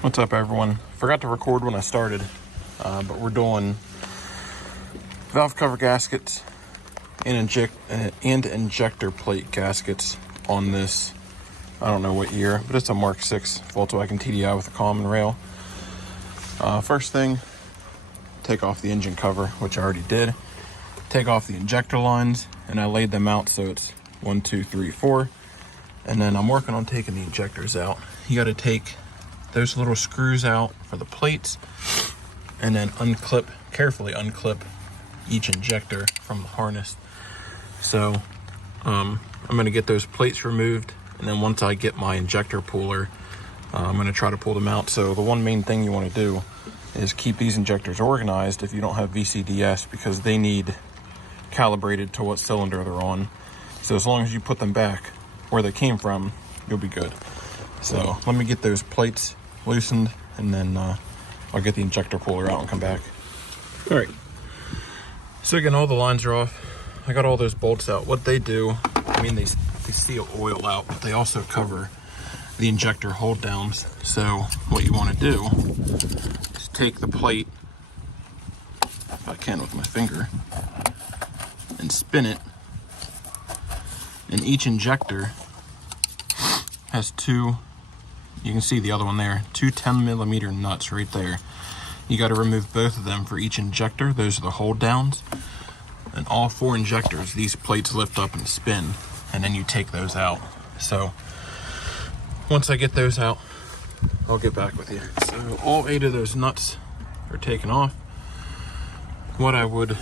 What's up, everyone? Forgot to record when I started, but we're doing valve cover gaskets and injector plate gaskets on this. I don't know what year, but it's a Mark 6 Volkswagen TDI with a common rail. First thing, take off the engine cover, which I already did. Take off the injector lines, and I laid them out so it's 1, 2, 3, 4. And then I'm working on taking the injectors out. You got to take those little screws out for the plates, and then carefully unclip each injector from the harness. So I'm going to get those plates removed, and then once I get my injector puller, I'm going to try to pull them out. So the one main thing you want to do is keep these injectors organized if you don't have VCDS, because they need calibrated to what cylinder they're on. So as long as you put them back where they came from, you'll be good. So let me get those plates loosened, and then I'll get the injector puller out and come back. All right, so again, all the lines are off. I got all those bolts out. What they do, I mean, they seal oil out, but they also cover the injector hold downs. So what you want to do is take the plate, if I can with my finger, and spin it. And each injector has two, you can see the other one there, two 10mm nuts right there. You got to remove both of them for each injector. Those are the hold downs. And all 4 injectors, these plates lift up and spin, and then you take those out. So once I get those out, I'll get back with you. So all 8 of those nuts are taken off. What I would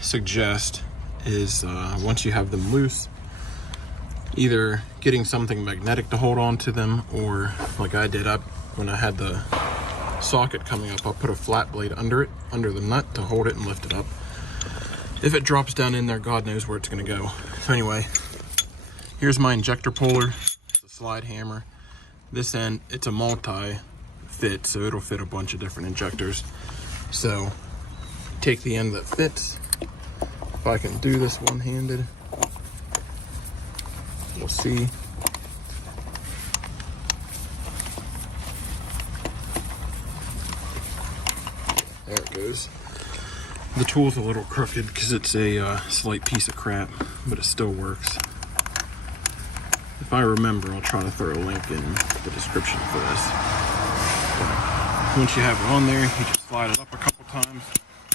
suggest is once you have them loose, either getting something magnetic to hold on to them, or like I did when I had the socket coming up, I'll put a flat blade under the nut to hold it and lift it up. If it drops down in there, God knows where it's gonna go. So anyway, here's my injector puller. It's a slide hammer. This end, it's a multi-fit, so it'll fit a bunch of different injectors. So take the end that fits. If I can do this one-handed, we'll see. There it goes. The tool's a little crooked because it's a slight piece of crap, but it still works. If I remember, I'll try to throw a link in the description for this. But once you have it on there, you just slide it up a couple times,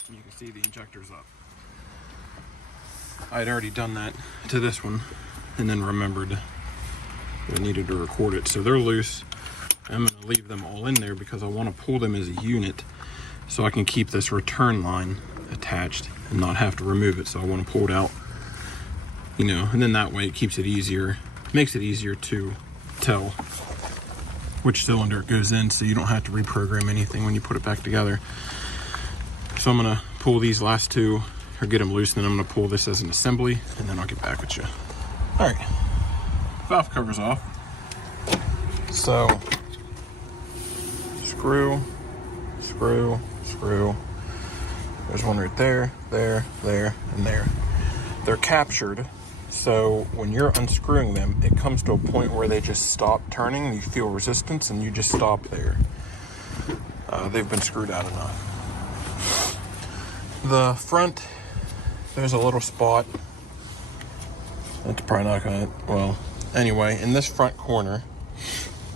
and you can see the injector's up. I had already done that to this one, and then remembered I needed to record it. So they're loose. I'm going to leave them all in there because I want to pull them as a unit so I can keep this return line attached and not have to remove it. So I want to pull it out, and then that way it keeps it easier, makes it easier to tell which cylinder it goes in, so you don't have to reprogram anything when you put it back together. So I'm going to pull these last 2, or get them loose, and then I'm going to pull this as an assembly, and then I'll get back with you. All right, valve cover's off. So screw, screw, screw. There's one right there, there, there, and there. They're captured, so when you're unscrewing them, it comes to a point where they just stop turning, and you feel resistance, and you just stop there. They've been screwed out enough. The front, there's a little spot. It's probably not gonna, well, anyway, in this front corner,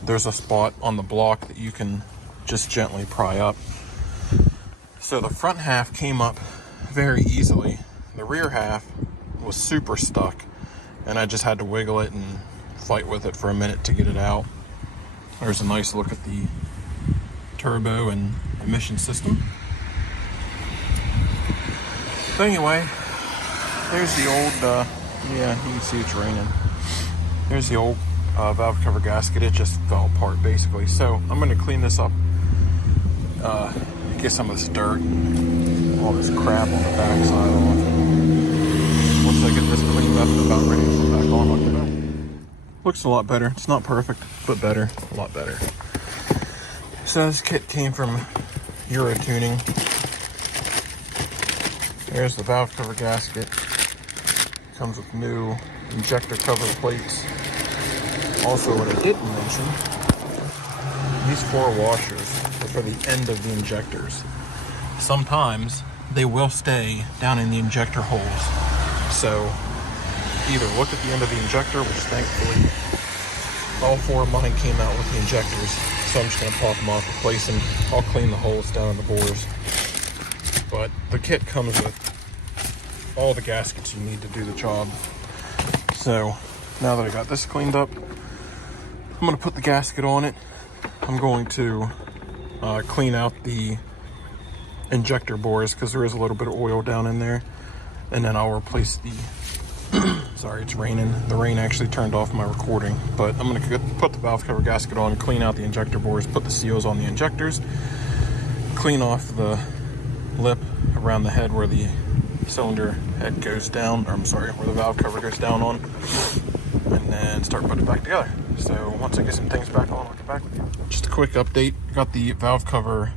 there's a spot on the block that you can just gently pry up. So the front half came up very easily. The rear half was super stuck, and I just had to wiggle it and fight with it for a minute to get it out. There's a nice look at the turbo and emission system. But anyway, there's the old, yeah, you can see it's raining. There's the old valve cover gasket. It just fell apart basically. So I'm going to clean this up, get some of this dirt, all this crap on the back side off. Once I get this cleaned up and about ready to put back on, I'll get it. Looks a lot better. It's not perfect, but better, a lot better. So this kit came from Euro Tuning. There's the valve cover gasket. Comes with new injector cover plates. Also, what I didn't mention, these 4 washers are for the end of the injectors. Sometimes they will stay down in the injector holes. So either look at the end of the injector, which thankfully all 4 of mine came out with the injectors. So I'm just gonna pop them off, replace them. I'll clean the holes down in the bores. But the kit comes with all the gaskets you need to do the job. So now that I got this cleaned up, I'm gonna put the gasket on it. I'm going to clean out the injector bores because there is a little bit of oil down in there. And then I'll replace the, sorry, it's raining. The rain actually turned off my recording, but I'm gonna put the valve cover gasket on, clean out the injector bores, put the seals on the injectors, clean off the lip around the head where the cylinder head goes down, or I'm sorry, where the valve cover goes down on, and then start putting it back together. So once I get some things back on, I'll get back with you. Just a quick update. Got the valve cover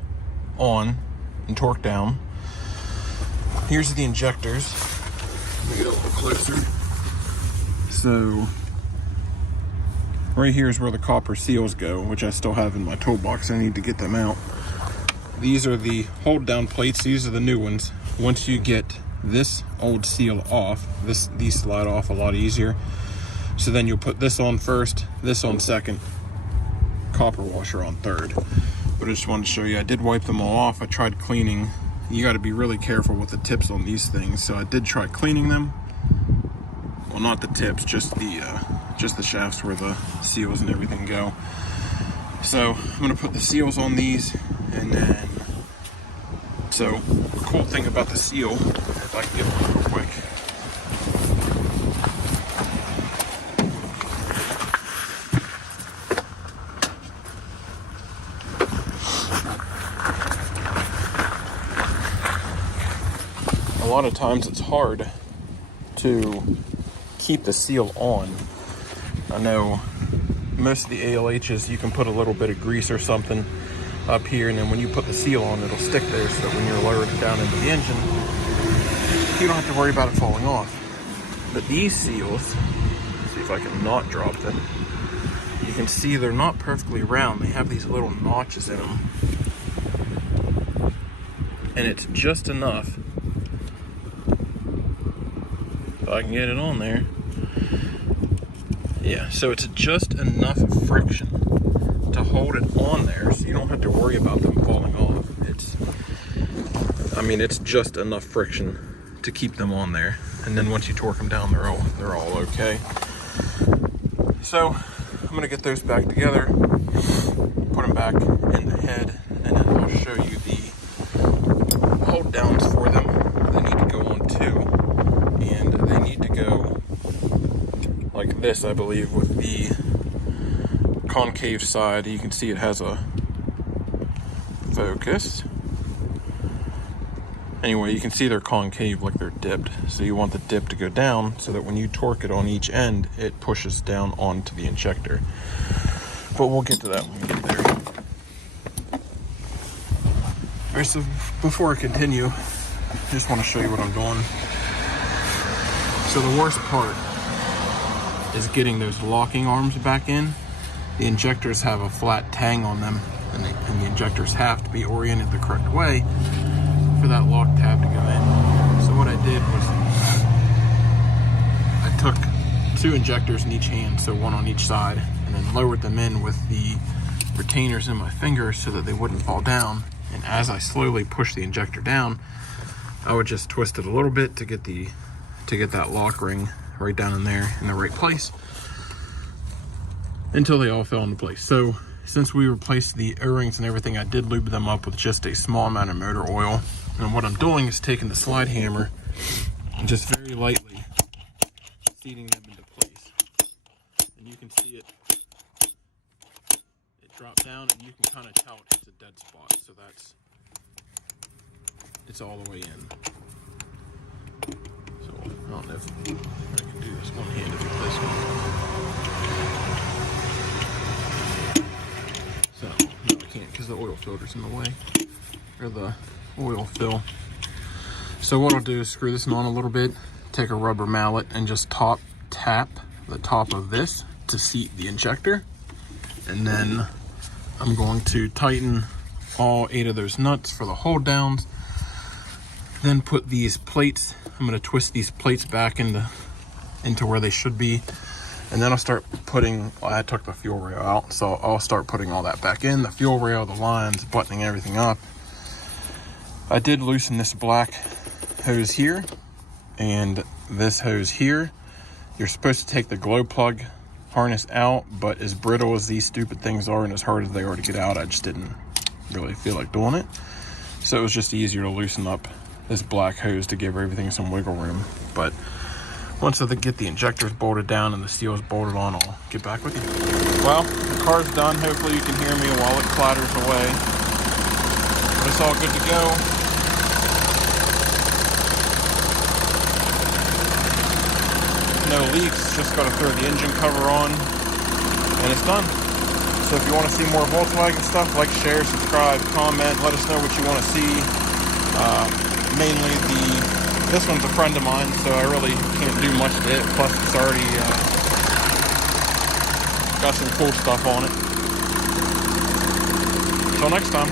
on and torqued down. Here's the injectors. Let me get a little closer. So right here is where the copper seals go, which I still have in my toolbox. I need to get them out. These are the hold down plates. These are the new ones. Once you get this old seal off, these slide off a lot easier. So then you'll put this on first, this on second, copper washer on third. But I just wanted to show you, I did wipe them all off. I tried cleaning. You got to be really careful with the tips on these things. So I did try cleaning them. Well, not the tips, just the shafts where the seals and everything go. So I'm gonna put the seals on these, and then, so the cool thing about the seal, if I can get one real quick. A lot of times it's hard to keep the seal on. I know most of the ALHs, you can put a little bit of grease or something up here, and then when you put the seal on, it'll stick there, so that when you're lowering it down into the engine, you don't have to worry about it falling off. But these seals, see if I can not drop them, you can see they're not perfectly round. They have these little notches in them. And it's just enough, if I can get it on there. Yeah, so it's just enough friction to hold it on there, so you don't have to worry about them falling off. It's just enough friction to keep them on there, and then once you torque them down, they're all okay. So I'm gonna get those back together, put them back in the head, and then I'll show you the hold downs for them. They need to go on too, and they need to go like this, I believe, with the concave side. You can see it has a focus. Anyway, you can see they're concave, like they're dipped. So you want the dip to go down so that when you torque it on each end, it pushes down onto the injector. But we'll get to that when we get there. All right, so before I continue, I just want to show you what I'm doing. So the worst part is getting those locking arms back in. The injectors have a flat tang on them, and the injectors have to be oriented the correct way for that lock tab to go in. So what I did was I took 2 injectors in each hand, so one on each side, and then lowered them in with the retainers in my fingers so that they wouldn't fall down. And as I slowly pushed the injector down, I would just twist it a little bit to get that lock ring right down in there in the right place until they all fell into place. So since we replaced the O-rings and everything, I did lube them up with just a small amount of motor oil. And what I'm doing is taking the slide hammer and just very lightly seating them into place. And you can see it drop down, and you can kind of tell it hits a dead spot. So it's all the way in. So I don't know if I can do this one-handed with this one. So no, I can't because the oil filter's in the way, or the oil fill. So what I'll do is screw this on a little bit, take a rubber mallet, and just tap the top of this to seat the injector, and then I'm going to tighten all 8 of those nuts for the hold downs. Then put these plates, I'm going to twist these plates back into where they should be. And then I'll start putting, well, I took the fuel rail out, so I'll start putting all that back in, the fuel rail, the lines, buttoning everything up. I did loosen this black hose here and this hose here. You're supposed to take the glow plug harness out, but as brittle as these stupid things are and as hard as they are to get out, I just didn't really feel like doing it. So it was just easier to loosen up this black hose to give everything some wiggle room. But once I get the injectors bolted down and the seals bolted on, I'll get back with you. Well, the car's done. Hopefully you can hear me while it clatters away. But it's all good to go. No leaks, just got to throw the engine cover on and it's done. So if you want to see more Volkswagen stuff, like, share, subscribe, comment, let us know what you want to see. Mainly this one's a friend of mine, so I really can't do much to it. Plus it's already got some cool stuff on it. Until next time.